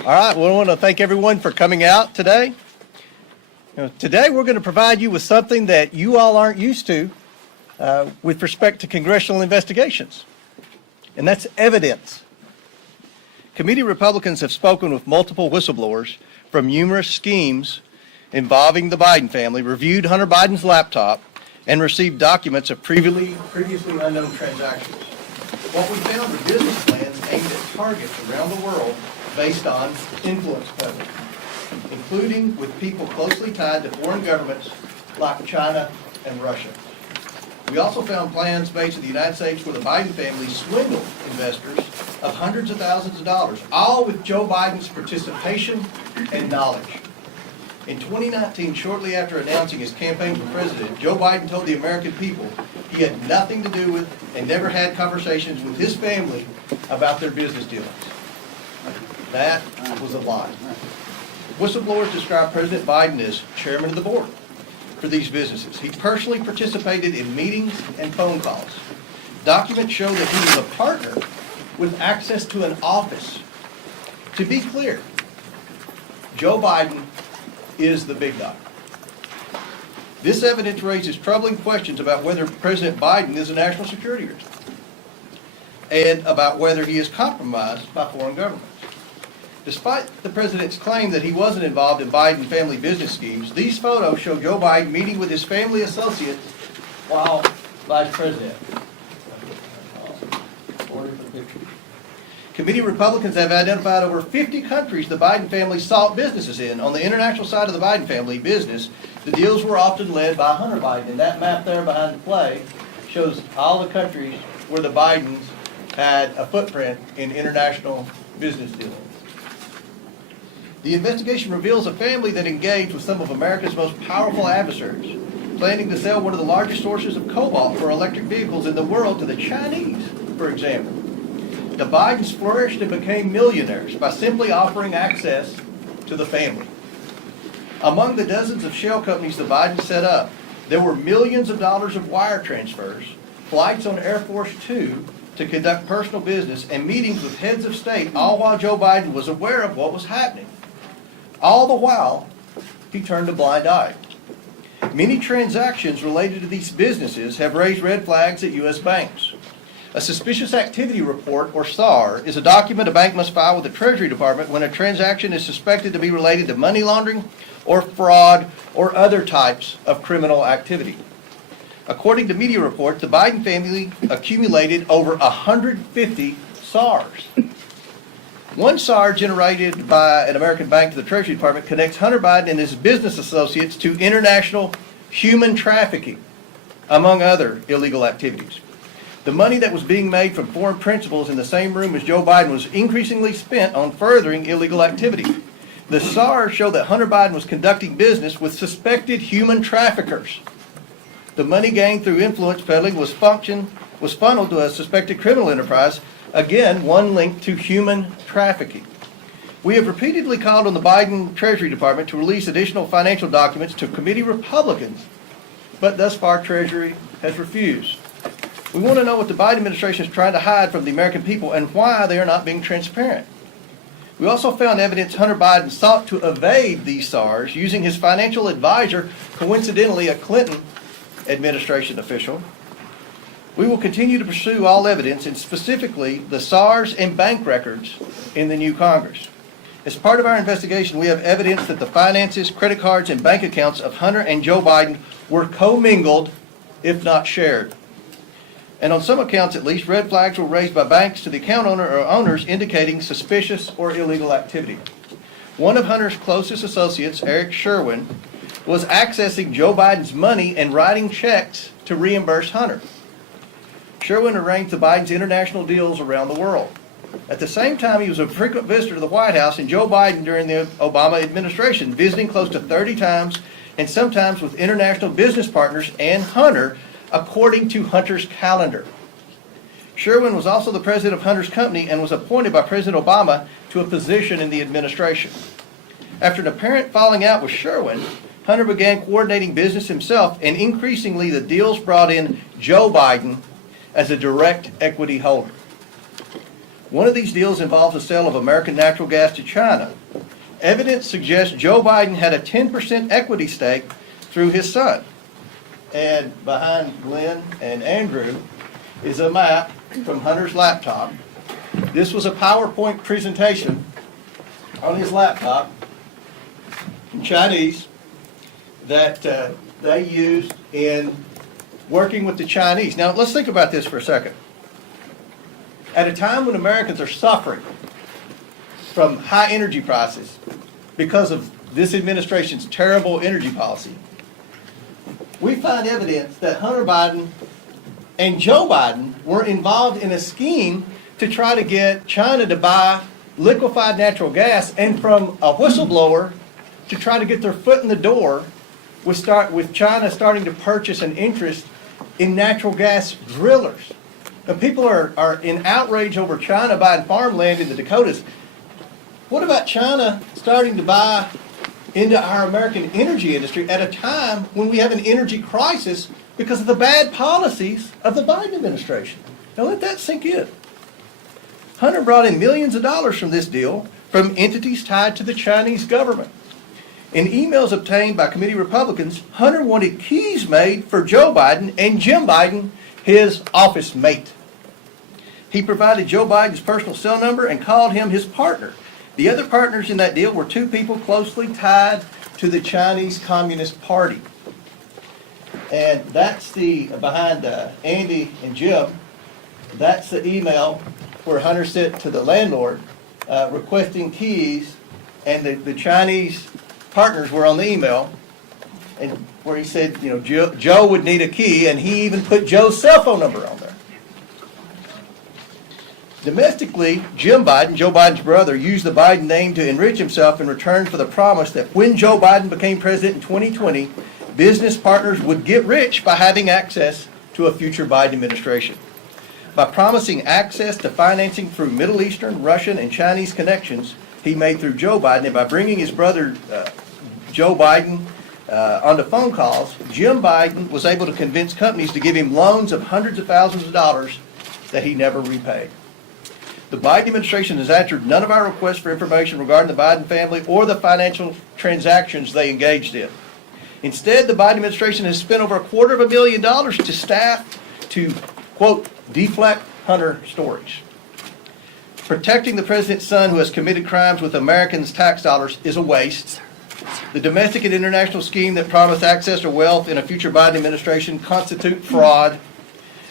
All right, well, I want to thank everyone for coming out today. Today we're going to provide you with something that you all aren't used to with respect to congressional investigations, and that's evidence. Committee Republicans have spoken with multiple whistleblowers from numerous schemes involving the Biden family, reviewed Hunter Biden's laptop, and received documents of previously unknown transactions. What we found were business plans aimed at targets around the world based on influence peddling, including with people closely tied to foreign governments like China and Russia. We also found plans based in the United States where the Biden family swindled investors of hundreds of thousands of dollars, all with Joe Biden's participation and knowledge. In 2019, shortly after announcing his campaign for president, Joe Biden told the American people he had nothing to do with and never had conversations with his family about their business dealings. That was a lie. Whistleblowers described President Biden as chairman of the board for these businesses. He personally participated in meetings and phone calls. Documents show that he was a partner with access to an office. To be clear, Joe Biden is the big dog. This evidence raises troubling questions about whether President Biden is a national security risk and about whether he is compromised by foreign governments. Despite the president's claim that he wasn't involved in Biden family business schemes, these photos show Joe Biden meeting with his family associates while vice president. Committee Republicans have identified over 50 countries the Biden family sought businesses in. On the international side of the Biden family business, the deals were often led by Hunter Biden. And that map there behind the play shows all the countries where the Bidens had a footprint in international business dealings. The investigation reveals a family that engaged with some of America's most powerful adversaries, planning to sell one of the largest sources of cobalt for electric vehicles in the world to the Chinese, for example. The Bidens flourished and became millionaires by simply offering access to the family. Among the dozens of shell companies the Bidens set up, there were millions of dollars of wire transfers, flights on Air Force Two to conduct personal business, and meetings with heads of state, all while Joe Biden was aware of what was happening. All the while, he turned a blind eye. Many transactions related to these businesses have raised red flags at U.S. banks. A suspicious activity report, or SAR, is a document a bank must file with the Treasury Department when a transaction is suspected to be related to money laundering or fraud or other types of criminal activity. According to media reports, the Biden family accumulated over 150 SARs. One SAR generated by an American bank to the Treasury Department connects Hunter Biden and his business associates to international human trafficking, among other illegal activities. The money that was being made from foreign principals in the same room as Joe Biden was increasingly spent on furthering illegal activity. The SARs show that Hunter Biden was conducting business with suspected human traffickers. The money gained through influence peddling was funneled to a suspected criminal enterprise, again, one linked to human trafficking. We have repeatedly called on the Biden Treasury Department to release additional financial documents to committee Republicans, but thus far Treasury has refused. We want to know what the Biden administration is trying to hide from the American people and why they are not being transparent. We also found evidence Hunter Biden sought to evade these SARs using his financial advisor, coincidentally a Clinton administration official. We will continue to pursue all evidence, and specifically the SARs and bank records in the new Congress. As part of our investigation, we have evidence that the finances, credit cards, and bank accounts of Hunter and Joe Biden were commingled, if not shared. And on some accounts at least, red flags were raised by banks to the account owner or owners indicating suspicious or illegal activity. One of Hunter's closest associates, Eric Sherwin, was accessing Joe Biden's money and writing checks to reimburse Hunter. Sherwin arranged the Biden's international deals around the world. At the same time, he was a frequent visitor to the White House, and Joe Biden during the Obama administration, visiting close to 30 times, and sometimes with international business partners and Hunter, according to Hunter's calendar. Sherwin was also the president of Hunter's company and was appointed by President Obama to a position in the administration. After an apparent falling out with Sherwin, Hunter began coordinating business himself, and increasingly the deals brought in Joe Biden as a direct equity holder. One of these deals involves the sale of American natural gas to China. Evidence suggests Joe Biden had a 10% equity stake through his son. And behind Glenn and Andrew is a map from Hunter's laptop. This was a PowerPoint presentation on his laptop in Chinese that they used in working with the Chinese. Now, let's think about this for a second. At a time when Americans are suffering from high energy prices because of this administration's terrible energy policy, we find evidence that Hunter Biden and Joe Biden were involved in a scheme to try to get China to buy liquefied natural gas, and from a whistleblower to try to get their foot in the door with China starting to purchase an interest in natural gas drillers. And people are in outrage over China buying farmland in the Dakotas. What about China starting to buy into our American energy industry at a time when we have an energy crisis because of the bad policies of the Biden administration? Now let that sink in. Hunter brought in millions of dollars from this deal from entities tied to the Chinese government. In emails obtained by committee Republicans, Hunter wanted keys made for Joe Biden and Jim Biden, his office mate. He provided Joe Biden's personal cell number and called him his partner. The other partners in that deal were two people closely tied to the Chinese Communist Party. And that's behind Andy and Jim, that's the email where Hunter sent to the landlord requesting keys, and the Chinese partners were on the email, and where he said, Joe would need a key, and he even put Joe's cell phone number on there. Domestically, Jim Biden, Joe Biden's brother, used the Biden name to enrich himself in return for the promise that when Joe Biden became president in 2020, business partners would get rich by having access to a future Biden administration. By promising access to financing through Middle Eastern, Russian, and Chinese connections he made through Joe Biden, and by bringing his brother Joe Biden onto phone calls, Jim Biden was able to convince companies to give him loans of hundreds of thousands of dollars that he never repaid. The Biden administration has answered none of our requests for information regarding the Biden family or the financial transactions they engaged in. Instead, the Biden administration has spent over $250,000 to staff to, quote, deflect Hunter stories. Protecting the president's son who has committed crimes with Americans' tax dollars is a waste. The domestic and international scheme that promised access to wealth in a future Biden administration constitute fraud.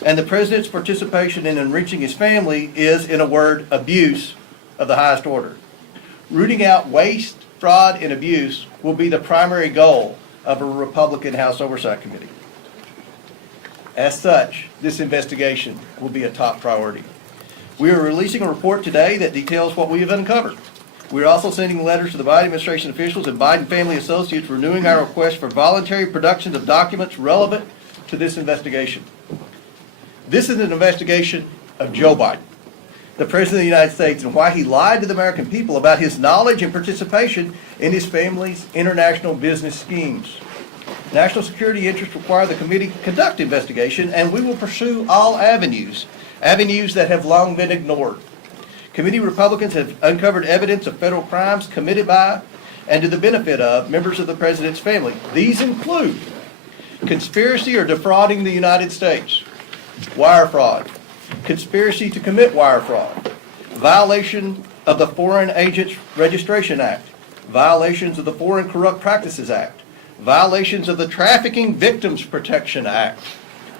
And the president's participation in enriching his family is, in a word, abuse of the highest order. Rooting out waste, fraud, and abuse will be the primary goal of a Republican House Oversight Committee. As such, this investigation will be a top priority. We are releasing a report today that details what we have uncovered. We are also sending letters to the Biden administration officials and Biden family associates renewing our request for voluntary production of documents relevant to this investigation. This is an investigation of Joe Biden, the President of the United States, and why he lied to the American people about his knowledge and participation in his family's international business schemes. National security interests require the committee conduct investigation, and we will pursue all avenues that have long been ignored. Committee Republicans have uncovered evidence of federal crimes committed by and to the benefit of members of the president's family. These include conspiracy or defrauding the United States, wire fraud, conspiracy to commit wire fraud, violation of the Foreign Agents Registration Act, violations of the Foreign Corrupt Practices Act, violations of the Trafficking Victims Protection Act,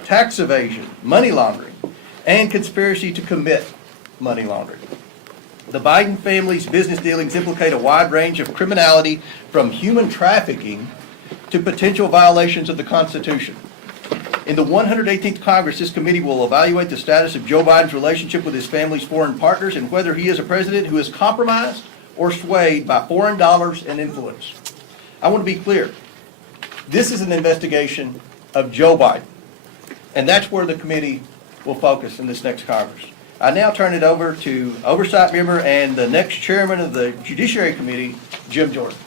tax evasion, money laundering, and conspiracy to commit money laundering. The Biden family's business dealings implicate a wide range of criminality, from human trafficking to potential violations of the Constitution. In the 118th Congress, this committee will evaluate the status of Joe Biden's relationship with his family's foreign partners and whether he is a president who is compromised or swayed by foreign dollars and influence. I want to be clear. This is an investigation of Joe Biden, and that's where the committee will focus in this next Congress. I now turn it over to Oversight member and the next chairman of the Judiciary Committee, Jim Jordan.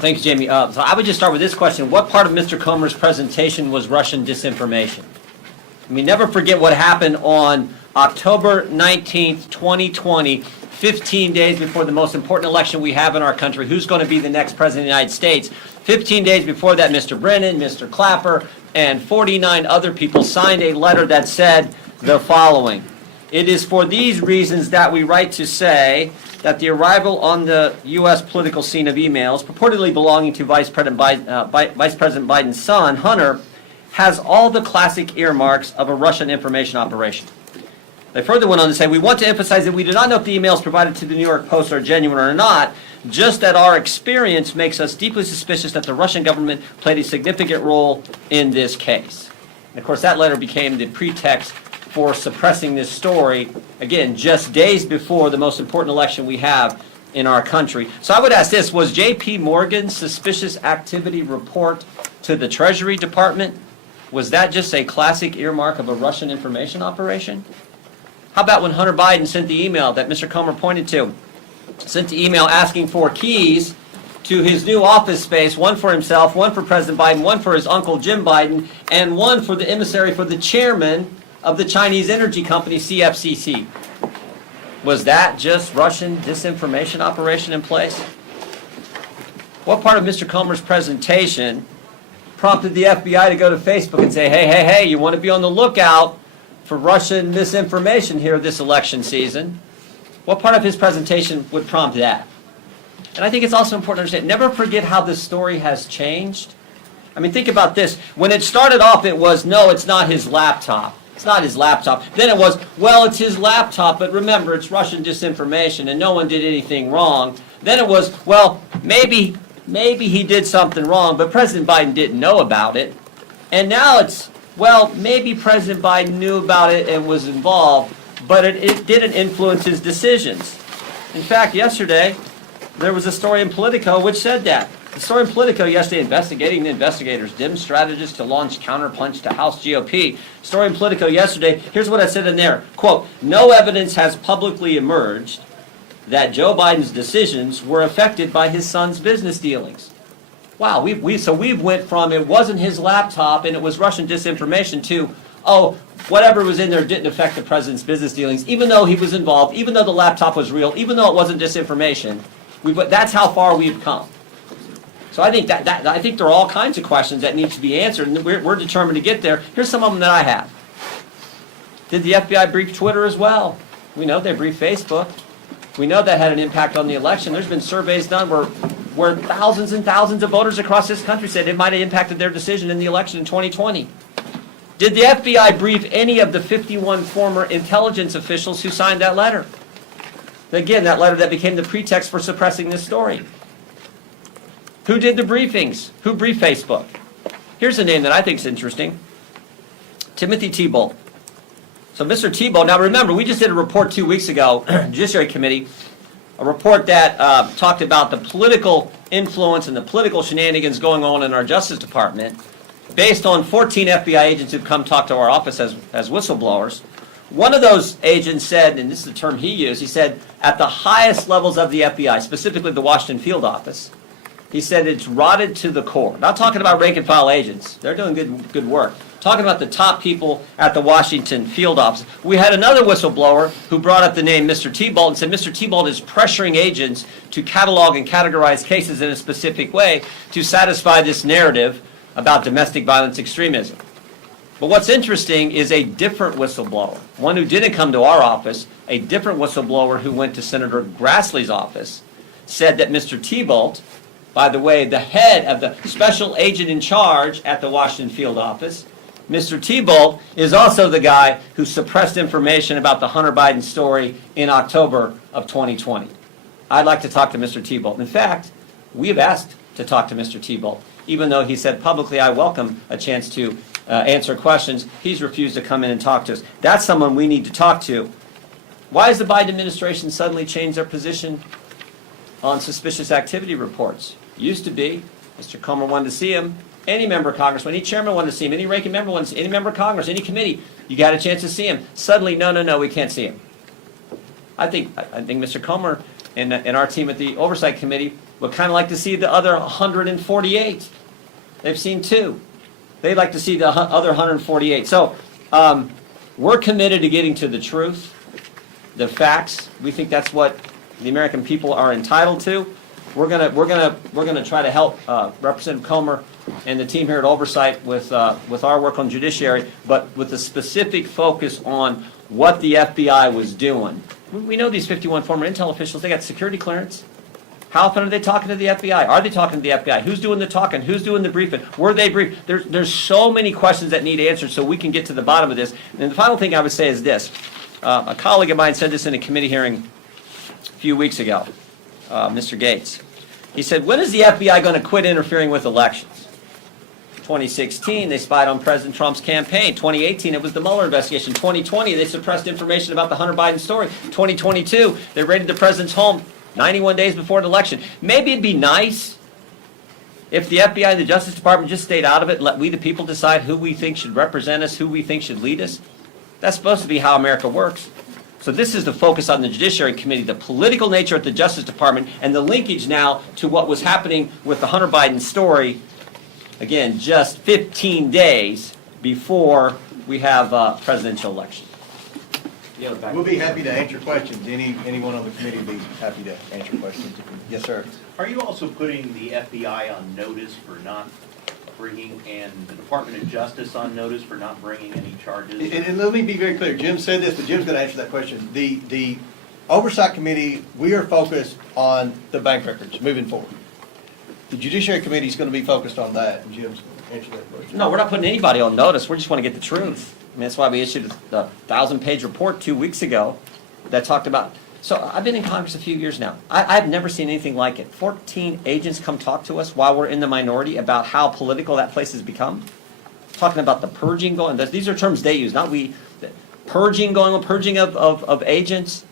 Thanks, Jamie. So I would just start with this question. What part of Mr. Comer's presentation was Russian disinformation? I mean, never forget what happened on October 19th, 2020, 15 days before the most important election we have in our country, who's going to be the next president of the United States. 15 days before that, Mr. Brennan, Mr. Clapper, and 49 other people signed a letter that said the following. It is for these reasons that we write to say that the arrival on the U.S. political scene of emails purportedly belonging to Vice President Biden's son, Hunter, has all the classic earmarks of a Russian information operation. They further went on to say, we want to emphasize that we do not know if the emails provided to the New York Post are genuine or not, just that our experience makes us deeply suspicious that the Russian government played a significant role in this case. And of course, that letter became the pretext for suppressing this story, again, just days before the most important election we have in our country. So I would ask this, was J.P. Morgan's suspicious activity report to the Treasury Department, was that just a classic earmark of a Russian information operation? How about when Hunter Biden sent the email that Mr. Comer pointed to? Sent the email asking for keys to his new office space, one for himself, one for President Biden, one for his uncle Jim Biden, and one for the emissary for the chairman of the Chinese energy company CFCC. Was that just Russian disinformation operation in place? What part of Mr. Comer's presentation prompted the FBI to go to Facebook and say, hey, you want to be on the lookout for Russian misinformation here this election season? What part of his presentation would prompt that? And I think it's also important to understand, never forget how this story has changed. I mean, think about this. When it started off, it was, no, it's not his laptop. It's not his laptop. Then it was, well, it's his laptop, but remember, it's Russian disinformation and no one did anything wrong. Then it was, well, maybe he did something wrong, but President Biden didn't know about it. And now it's, well, maybe President Biden knew about it and was involved, but it didn't influence his decisions. In fact, yesterday, there was a story in Politico which said that. The story in Politico yesterday, investigating the investigators, dim strategists to launch counterpunch to House GOP. Story in Politico yesterday, here's what I said in there. Quote, no evidence has publicly emerged that Joe Biden's decisions were affected by his son's business dealings. Wow, we've went from it wasn't his laptop and it was Russian disinformation to, oh, whatever was in there didn't affect the president's business dealings, even though he was involved, even though the laptop was real, even though it wasn't disinformation. That's how far we've come. So I think I think there are all kinds of questions that need to be answered, and we're determined to get there. Here's some of them that I have. Did the FBI brief Twitter as well? We know they briefed Facebook. We know that had an impact on the election. There's been surveys done where thousands and thousands of voters across this country said it might have impacted their decision in the election in 2020. Did the FBI brief any of the 51 former intelligence officials who signed that letter? Again, that letter that became the pretext for suppressing this story. Who did the briefings? Who briefed Facebook? Here's a name that I think is interesting. Timothy Thibault. So Mr. Thibault, now remember, we just did a report 2 weeks ago, Judiciary Committee, a report that talked about the political influence and the political shenanigans going on in our Justice Department based on 14 FBI agents who've come talk to our office as whistleblowers. One of those agents said, and this is the term he used, he said, at the highest levels of the FBI, specifically the Washington field office, he said it's rotted to the core. Not talking about rank and file agents. They're doing good work. Talking about the top people at the Washington field office. We had another whistleblower who brought up the name Mr. Thibault and said Mr. Thibault is pressuring agents to catalog and categorize cases in a specific way to satisfy this narrative about domestic violence extremism. But what's interesting is a different whistleblower, one who didn't come to our office, a different whistleblower who went to Senator Grassley's office, said that Mr. Thibault, by the way, the head of the special agent in charge at the Washington field office, Mr. Thibault is also the guy who suppressed information about the Hunter Biden story in October of 2020. I'd like to talk to Mr. Thibault. In fact, we have asked to talk to Mr. Thibault. Even though he said publicly, I welcome a chance to answer questions, he's refused to come in and talk to us. That's someone we need to talk to. Why has the Biden administration suddenly changed their position on suspicious activity reports? Used to be, Mr. Comer wanted to see him, any member of Congress, any chairman wanted to see him, any ranking member wanted to see him, any member of Congress, any committee, you got a chance to see him. Suddenly, no, we can't see him. I think Mr. Comer and our team at the Oversight Committee would kind of like to see the other 148. They've seen 2. They'd like to see the other 148. So We're committed to getting to the truth, the facts. We think that's what the American people are entitled to. We're gonna try to help Representative Comer and the team here at Oversight with our work on judiciary, but with a specific focus on what the FBI was doing. We know these 51 former intel officials, they got security clearance. How often are they talking to the FBI? Are they talking to the FBI? Who's doing the talking? Who's doing the briefing? Were they briefed? There's so many questions that need answered so we can get to the bottom of this. And the final thing I would say is this. A colleague of mine said this in a committee hearing a few weeks ago, Mr. Gates. He said, when is the FBI going to quit interfering with elections? 2016, they spied on President Trump's campaign. 2018, it was the Mueller investigation. 2020, they suppressed information about the Hunter Biden story. 2022, they raided the president's home 91 days before the election. Maybe it'd be nice if the FBI and the Justice Department just stayed out of it and let we the people decide who we think should represent us, who we think should lead us. That's supposed to be how America works. So this is the focus on the Judiciary Committee, the political nature at the Justice Department, and the linkage now to what was happening with the Hunter Biden story. Again, just 15 days before we have a presidential election. We'll be happy to answer questions. Anyone on the committee will be happy to answer questions. Yes, sir. Are you also putting the FBI on notice for not bringing, and the Department of Justice on notice for not bringing any charges? And let me be very clear. Jim said this, but Jim's going to answer that question. The Oversight Committee, we are focused on the bank records moving forward. The Judiciary Committee is going to be focused on that, and Jim's going to answer that question. No, we're not putting anybody on notice. We just want to get the truth. I mean, that's why we issued a 1,000-page report 2 weeks ago that talked about. So I've been in Congress a few years now. I've never seen anything like it. 14 agents come talk to us while we're in the minority about how political that place has become. Talking about the purging going. These are terms they use, not we. Purging going on, purging of agents.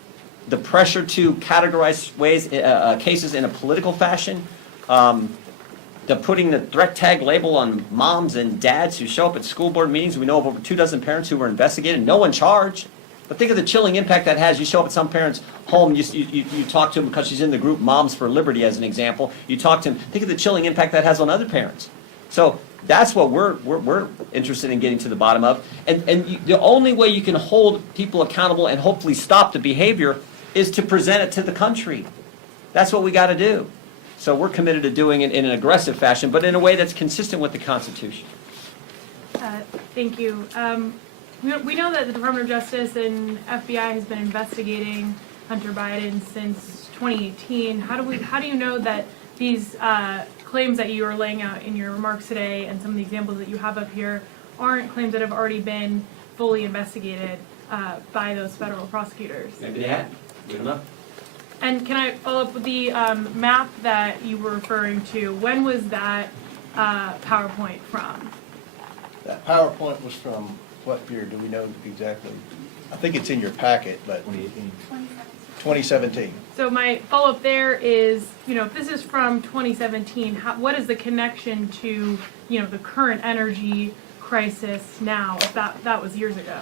The pressure to categorize cases in a political fashion. The putting the threat tag label on moms and dads who show up at school board meetings. We know of over 24 parents who were investigated, no one charged. But think of the chilling impact that has. You show up at some parent's home, you talk to them because she's in the group Moms for Liberty as an example. You talk to them, think of the chilling impact that has on other parents. So that's what we're interested in getting to the bottom of. And the only way you can hold people accountable and hopefully stop the behavior is to present it to the country. That's what we got to do. So we're committed to doing it in an aggressive fashion, but in a way that's consistent with the Constitution. Thank you. We know that the Department of Justice and FBI has been investigating Hunter Biden since 2018. How do you know that these claims that you are laying out in your remarks today and some of the examples that you have up here aren't claims that have already been fully investigated by those federal prosecutors? Maybe they had. We don't know. And can I follow up with the map that you were referring to? When was that PowerPoint from? That PowerPoint was from what year? Do we know exactly? I think it's in your packet, but in 2017. So my follow-up there is, if this is from 2017, what is the connection to, the current energy crisis now, if that was years ago?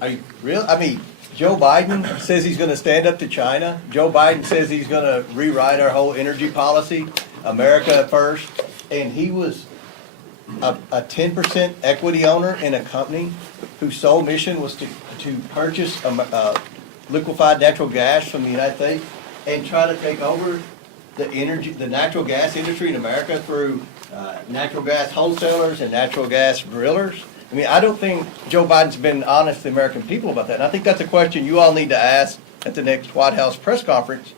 Are you real? I mean, Joe Biden says he's going to stand up to China. Joe Biden says he's going to rewrite our whole energy policy, America first. And he was a 10% equity owner in a company whose sole mission was to purchase liquefied natural gas from the United States and try to take over the natural gas industry in America through natural gas wholesalers and natural gas drillers. I mean, I don't think Joe Biden's been honest to the American people about that. And I think that's a question you all need to ask at the next White House press conference.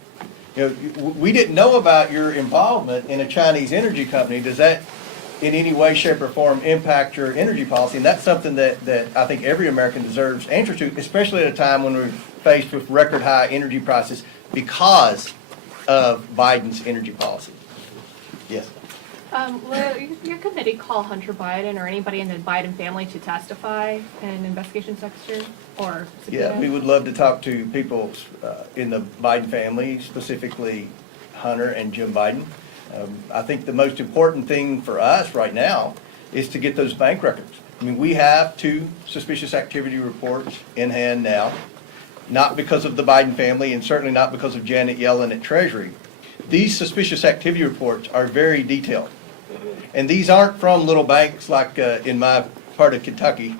We didn't know about your involvement in a Chinese energy company. Does that in any way, shape, or form impact your energy policy? And that's something that I think every American deserves answers to, especially at a time when we're faced with record high energy prices because of Biden's energy policy. Yes. Will your committee call Hunter Biden or anybody in the Biden family to testify in an investigation section or subpoena? Yeah, we would love to talk to people in the Biden family, specifically Hunter and Jim Biden. I think the most important thing for us right now is to get those bank records. I mean, we have 2 suspicious activity reports in hand now, not because of the Biden family and certainly not because of Janet Yellen at Treasury. These suspicious activity reports are very detailed. And these aren't from little banks like in my part of Kentucky.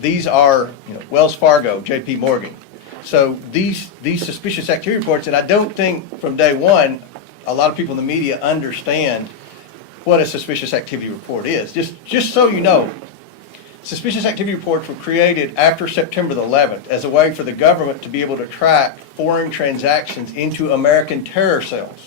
These are, Wells Fargo, JP Morgan. So these suspicious activity reports, and I don't think from day one, a lot of people in the media understand what a suspicious activity report is. Just so you know, suspicious activity reports were created after September the 11th as a way for the government to be able to track foreign transactions into American terror cells.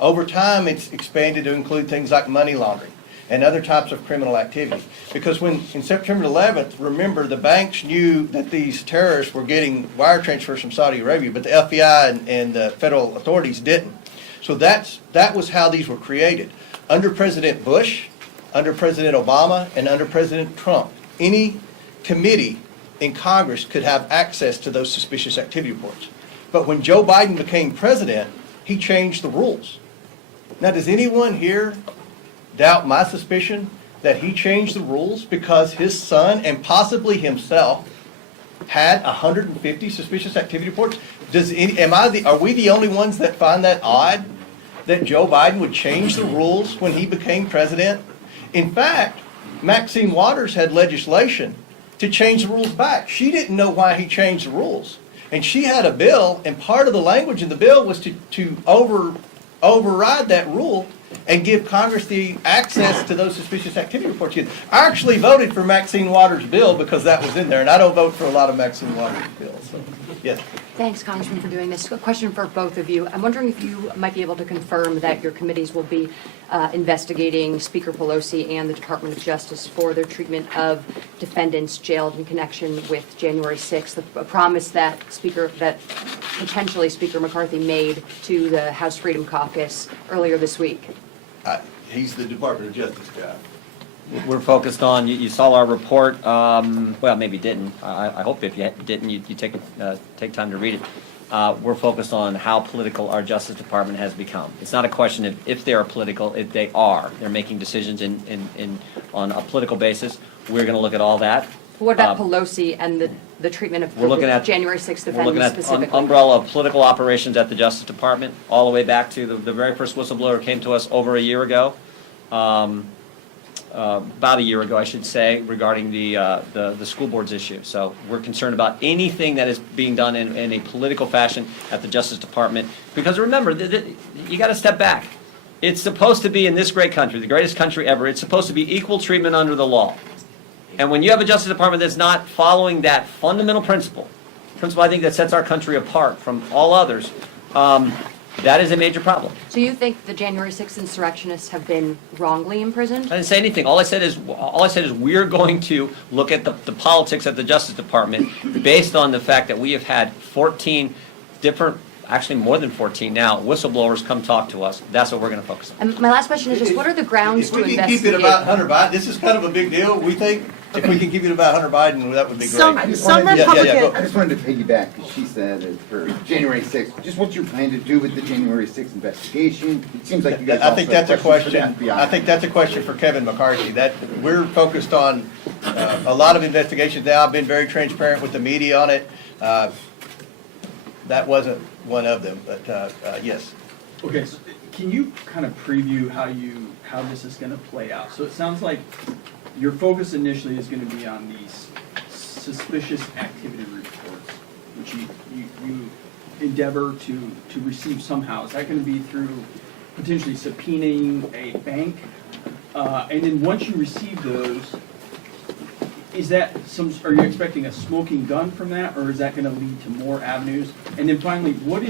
Over time, it's expanded to include things like money laundering and other types of criminal activity. Because when, in September 11th, remember, the banks knew that these terrorists were getting wire transfers from Saudi Arabia, but the FBI and the federal authorities didn't. So that was how these were created. Under President Bush, under President Obama, and under President Trump, any committee in Congress could have access to those suspicious activity reports. But when Joe Biden became president, he changed the rules. Now, does anyone here doubt my suspicion that he changed the rules because his son and possibly himself had 150 suspicious activity reports? Are we the only ones that find that odd, that Joe Biden would change the rules when he became president? In fact, Maxine Waters had legislation to change the rules back. She didn't know why he changed the rules. And she had a bill, and part of the language in the bill was to override that rule and give Congress the access to those suspicious activity reports. I actually voted for Maxine Waters' bill because that was in there, and I don't vote for a lot of Maxine Waters' bills. So, yes. Thanks, Congressman, for doing this. A question for both of you. I'm wondering if you might be able to confirm that your committees will be investigating Speaker Pelosi and the Department of Justice for their treatment of defendants jailed in connection with January 6th, a promise that potentially Speaker McCarthy made to the House Freedom Caucus earlier this week. He's the Department of Justice guy. We're focused on, you saw our report, well, maybe didn't. I hope if you didn't, you take time to read it. We're focused on how political our Justice Department has become. It's not a question of if they are political, they are. They're making decisions on a political basis. We're going to look at all that. What about Pelosi and the treatment of we're looking at, January 6th we're looking defendants at specifically? umbrella of political operations at the Justice Department, all the way back to the very first whistleblower came to us over a year ago. About a year ago, I should say, regarding the school boards issue. So we're concerned about anything that is being done in a political fashion at the Justice Department. Because remember, you got to step back. It's supposed to be, in this great country, the greatest country ever, it's supposed to be equal treatment under the law. And when you have a Justice Department that's not following that fundamental principle I think that sets our country apart from all others, that is a major problem. So you think the January 6th insurrectionists have been wrongly imprisoned? I didn't say anything. All I said is we're going to look at the politics at the Justice Department based on the fact that we have had 14 different, actually more than 14 now, whistleblowers come talk to us. That's what we're going to focus on. And my last question is just, what are the grounds to If we investigate? can keep it about Hunter Biden, this is kind of a big deal, we think. If we can keep it about Hunter Biden, that would be great. Some Yeah, Republicans. go. I just wanted to piggyback, because she said that for January 6th, just what you plan to do with the January 6th investigation. It seems like you guys I think also have that's a questions question, for the FBI. I think that's a question for Kevin McCarthy. That, we're focused on a lot of investigations now. I've been very transparent with the media on it. That wasn't one of them, but yes. Okay, so can you kind of preview how this is gonna play out? So it sounds like your focus initially is gonna be on these suspicious activity reports, which you endeavor to receive somehow. Is that gonna be through potentially subpoenaing a bank? And then once you receive those, is that are you expecting a smoking gun from that, or is that gonna lead to more avenues? And then finally, what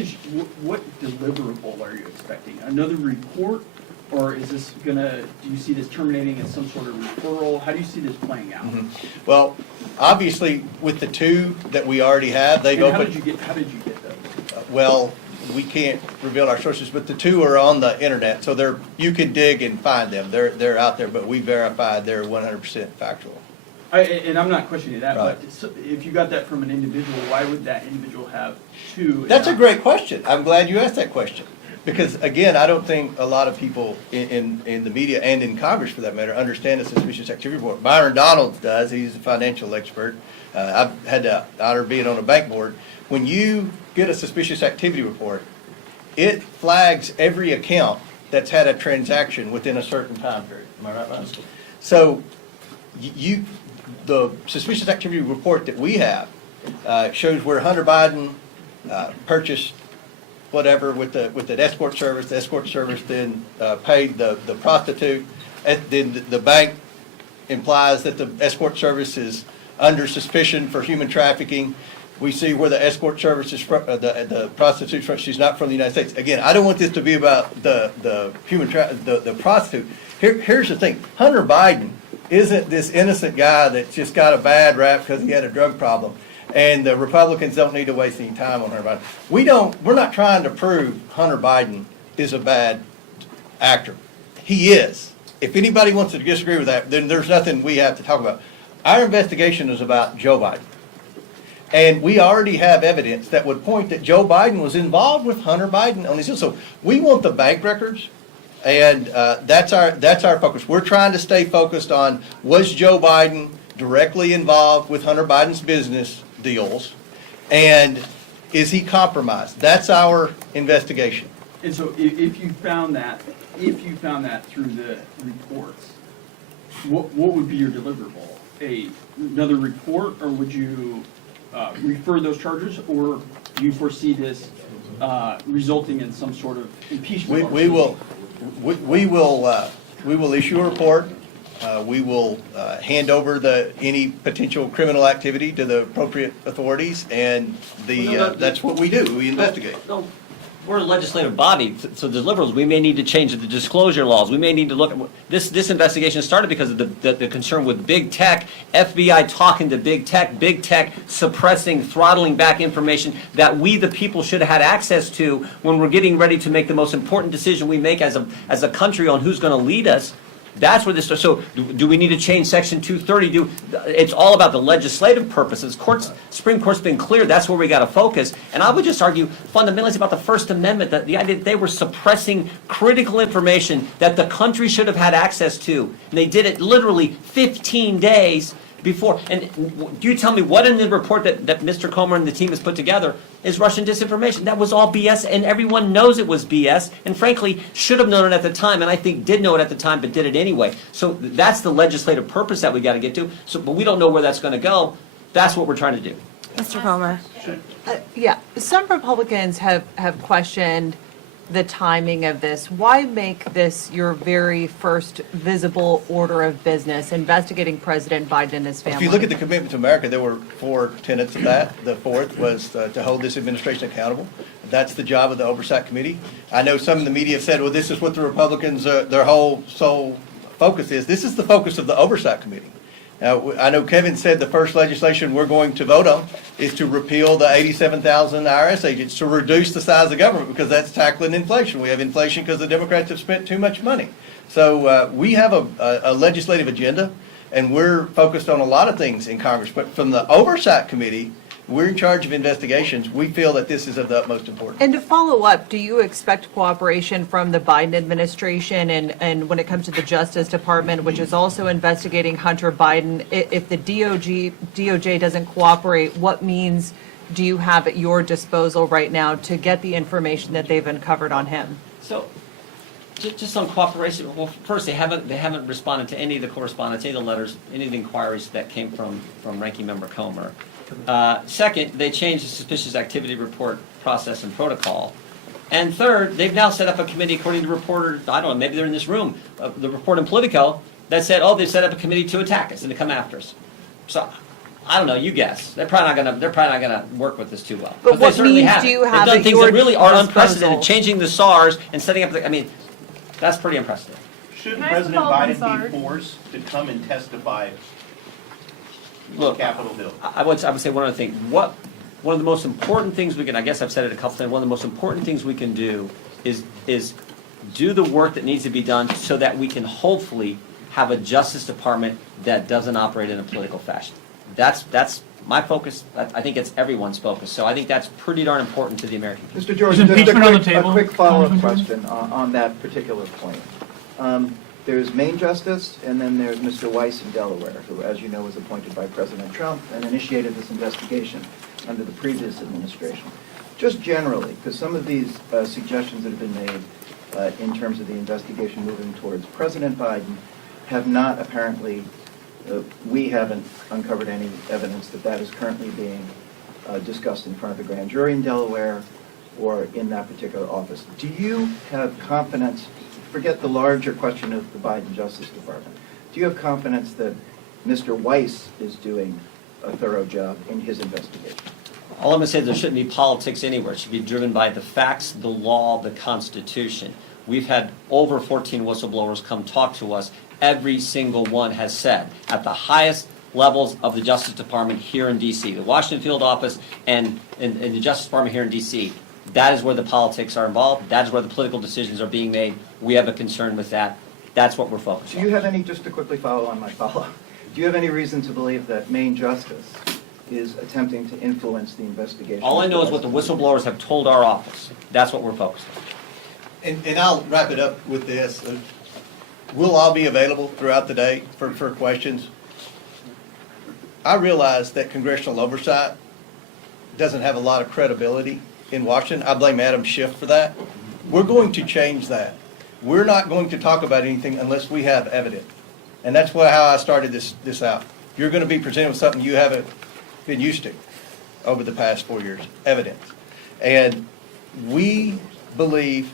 deliverable are you expecting? Another report? Or is this do you see this terminating as some sort of referral? How do you see this playing out? Well, obviously, with the two that we already have, they've And opened. how did you get those? Well, we can't reveal our sources, but the two are on the internet, so you can dig and find them. They're out there, but we verified they're 100% factual. And I'm not questioning that, Right. but if you got that from an individual, why would that individual have two? That's a great question. I'm glad you asked that question. Because, again, I don't think a lot of people in the media and in Congress, for that matter, understand the suspicious activity report. Byron Donalds does. He's a financial expert. I've had the honor of being on a bank board. When you get a suspicious activity report, it flags every account that's had a transaction within a certain time period. Am I right, Ron? So the suspicious activity report that we have shows where Hunter Biden purchased whatever with the escort service. The escort service then paid the prostitute. And then the bank implies that the escort service is under suspicion for human trafficking. We see where the escort service is from, the prostitute's from, she's not from the United States. Again, I don't want this to be about the prostitute. Here's the thing, Hunter Biden isn't this innocent guy that just got a bad rap because he had a drug problem. And the Republicans don't need to waste any time on Hunter Biden. We're not trying to prove Hunter Biden is a bad actor. He is. If anybody wants to disagree with that, then there's nothing we have to talk about. Our investigation is about Joe Biden. And we already have evidence that would point that Joe Biden was involved with Hunter Biden on this deal. So we want the bank records, and that's our focus. We're trying to stay focused on, was Joe Biden directly involved with Hunter Biden's business deals, and is he compromised? That's our investigation. And so if you found that through the reports, what would be your deliverable? Another report, or would you refer those charges, or do you foresee this resulting in some sort of impeachment? We will issue a report. We will hand over any potential criminal activity to the appropriate authorities, and that's what we do. We investigate. No, we're a legislative body, so the liberals, we may need to change the disclosure laws. We may need to look at this investigation started because of the concern with big tech, FBI talking to big tech suppressing, throttling back information that we, the people, should have had access to when we're getting ready to make the most important decision we make as a country on who's going to lead us. That's where this starts. So do we need to change Section 230? It's all about the legislative purposes. Supreme Court's been clear. That's where we got to focus. And I would just argue fundamentally it's about the First Amendment, that the idea that they were suppressing critical information that the country should have had access to. And they did it literally 15 days before. And you tell me what in the report that Mr. Comer and the team has put together is Russian disinformation. That was all BS, and everyone knows it was BS, and frankly, should have known it at the time, and I think did know it at the time, but did it anyway. So that's the legislative purpose that we got to get to. But we don't know where that's going to go. That's what we're trying to do. Mr. Comer. Yeah, some Republicans have questioned the timing of this. Why make this your very first visible order of business, investigating President Biden and his family? If you look at the commitment to America, there were 4 tenets of that. The fourth was to hold this administration accountable. That's the job of the Oversight Committee. I know some in the media have said, well, this is what the Republicans, their whole sole focus is. This is the focus of the Oversight Committee. Now, I know Kevin said the first legislation we're going to vote on is to repeal the 87,000 IRS agents, to reduce the size of government, because that's tackling inflation. We have inflation because the Democrats have spent too much money. So we have a legislative agenda, and we're focused on a lot of things in Congress. But from the Oversight Committee, we're in charge of investigations. We feel that this is of the utmost importance. And to follow up, do you expect cooperation from the Biden administration and when it comes to the Justice Department, which is also investigating Hunter Biden? If the DOJ doesn't cooperate, what means do you have at your disposal right now to get the information that they've uncovered on him? So, just on cooperation, well, first, they haven't responded to any of the correspondence, any of the letters, any of the inquiries that came from Ranking Member Comer. Second, they changed the suspicious activity report process and protocol. And third, they've now set up a committee, according to reporters, I don't know, maybe they're in this room, the report in Politico, that said, oh, they set up a committee to attack us and to come after us. So, I don't know, you guess. They're probably not gonna work with this too well. But they what certainly means have. do you They've have done at things your that really are disposal? unprecedented, changing the SARS and setting up that's pretty impressive. Shouldn't Can I President follow up on Biden SARS? be forced to come and testify Look, Capitol Hill? I would say one other thing. One of the most important things we can, I guess I've said it a couple times, one of the most important things we can do is do the work that needs to be done so that we can hopefully have a Justice Department that doesn't operate in a political fashion. That's my focus. I think it's everyone's focus. So I think that's pretty darn important to the American people. Mr. George, Is just impeachment on the table, a quick follow-up Congressman question on that particular point. There's Main Justice, and then there's Mr. Weiss in Delaware, who, as you know, was appointed by President Trump and initiated this investigation under the previous administration. Just generally, because some of these suggestions that have been made in terms of the investigation moving towards President Biden have not apparently We haven't uncovered any evidence that that is currently being discussed in front of the grand jury in Delaware or in that particular office. Do you have confidence, forget the larger question of the Biden Justice Department, do you have confidence that Mr. Weiss is doing a thorough job in his investigation? All I'm going to say is there shouldn't be politics anywhere. It should be driven by the facts, the law, the Constitution. We've had over 14 whistleblowers come talk to us. Every single one has said, at the highest levels of the Justice Department here in D.C., the Washington field office and the Justice Department here in D.C., that is where the politics are involved. That is where the political decisions are being made. We have a concern with that. That's what we're focused Do on. you have any, just to quickly follow on my follow-up, do you have any reason to believe that Maine Justice is attempting to influence the investigation? All I know is what the whistleblowers have told our office. That's what we're focused on. And I'll wrap it up with this. We'll all be available throughout the day for questions. I realize that congressional oversight doesn't have a lot of credibility in Washington. I blame Adam Schiff for that. We're going to change that. We're not going to talk about anything unless we have evidence. And that's how I started this out. You're going to be presented with something you haven't been used to over the past 4 years, evidence. And we believe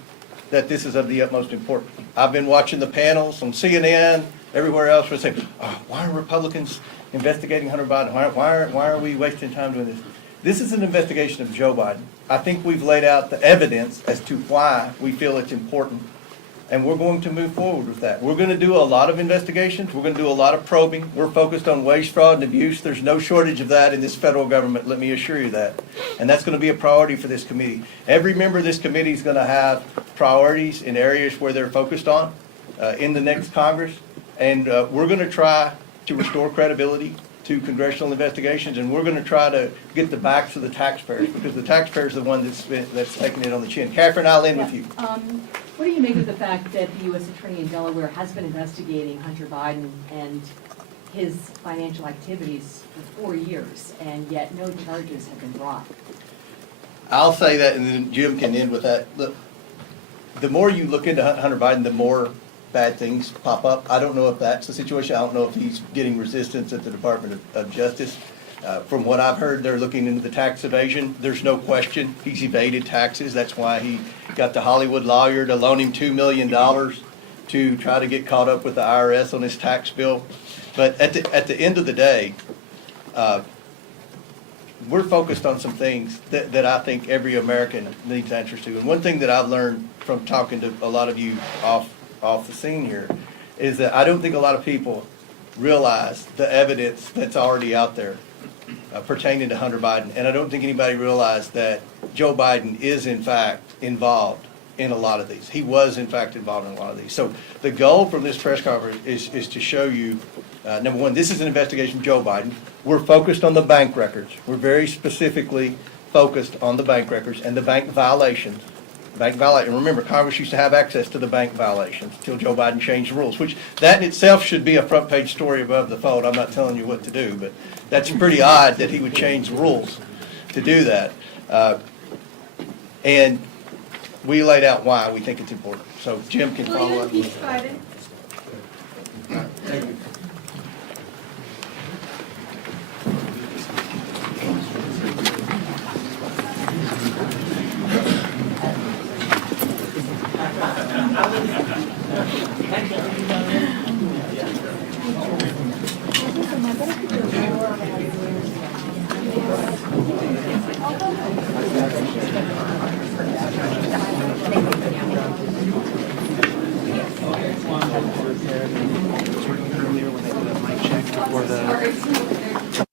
that this is of the utmost importance. I've been watching the panels on CNN, everywhere else, where they say, oh, why are Republicans investigating Hunter Biden? Why are we wasting time doing this? This is an investigation of Joe Biden. I think we've laid out the evidence as to why we feel it's important, and we're going to move forward with that. We're going to do a lot of investigations. We're going to do a lot of probing. We're focused on waste, fraud, and abuse. There's no shortage of that in this federal government, let me assure you that. And that's going to be a priority for this committee. Every member of this committee is going to have priorities in areas where they're focused on in the next Congress. And we're going to try to restore credibility to congressional investigations, and we're going to try to get the backs of the taxpayers, because the taxpayers are the one that's taking it on the chin. Catherine, I'll end with you. What do you make of the fact that the U.S. Attorney in Delaware has been investigating Hunter Biden and his financial activities for 4 years, and yet no charges have been brought? I'll say that, and then Jim can end with that. Look, the more you look into Hunter Biden, the more bad things pop up. I don't know if that's the situation. I don't know if he's getting resistance at the Department of Justice. From what I've heard, they're looking into the tax evasion. There's no question he's evaded taxes. That's why he got the Hollywood lawyer to loan him $2 million to try to get caught up with the IRS on his tax bill. But at the end of the day, we're focused on some things that I think every American needs answers to. And one thing that I've learned from talking to a lot of you off the scene here is that I don't think a lot of people realize the evidence that's already out there pertaining to Hunter Biden. And I don't think anybody realized that Joe Biden is in fact involved in a lot of these. He was in fact involved in a lot of these. So the goal from this press conference is to show you, number one, this is an investigation of Joe Biden. We're focused on the bank records. We're very specifically focused on the bank records and the bank violations. And remember, Congress used to have access to the bank violations until Joe Biden changed the rules, which that in itself should be a front page story above the fold. I'm not telling you what to do, but that's pretty odd that he would change the rules to do that. And we laid out why we think it's important. So Jim can follow up. Biden. Thank you. Earlier when they did a mic check before the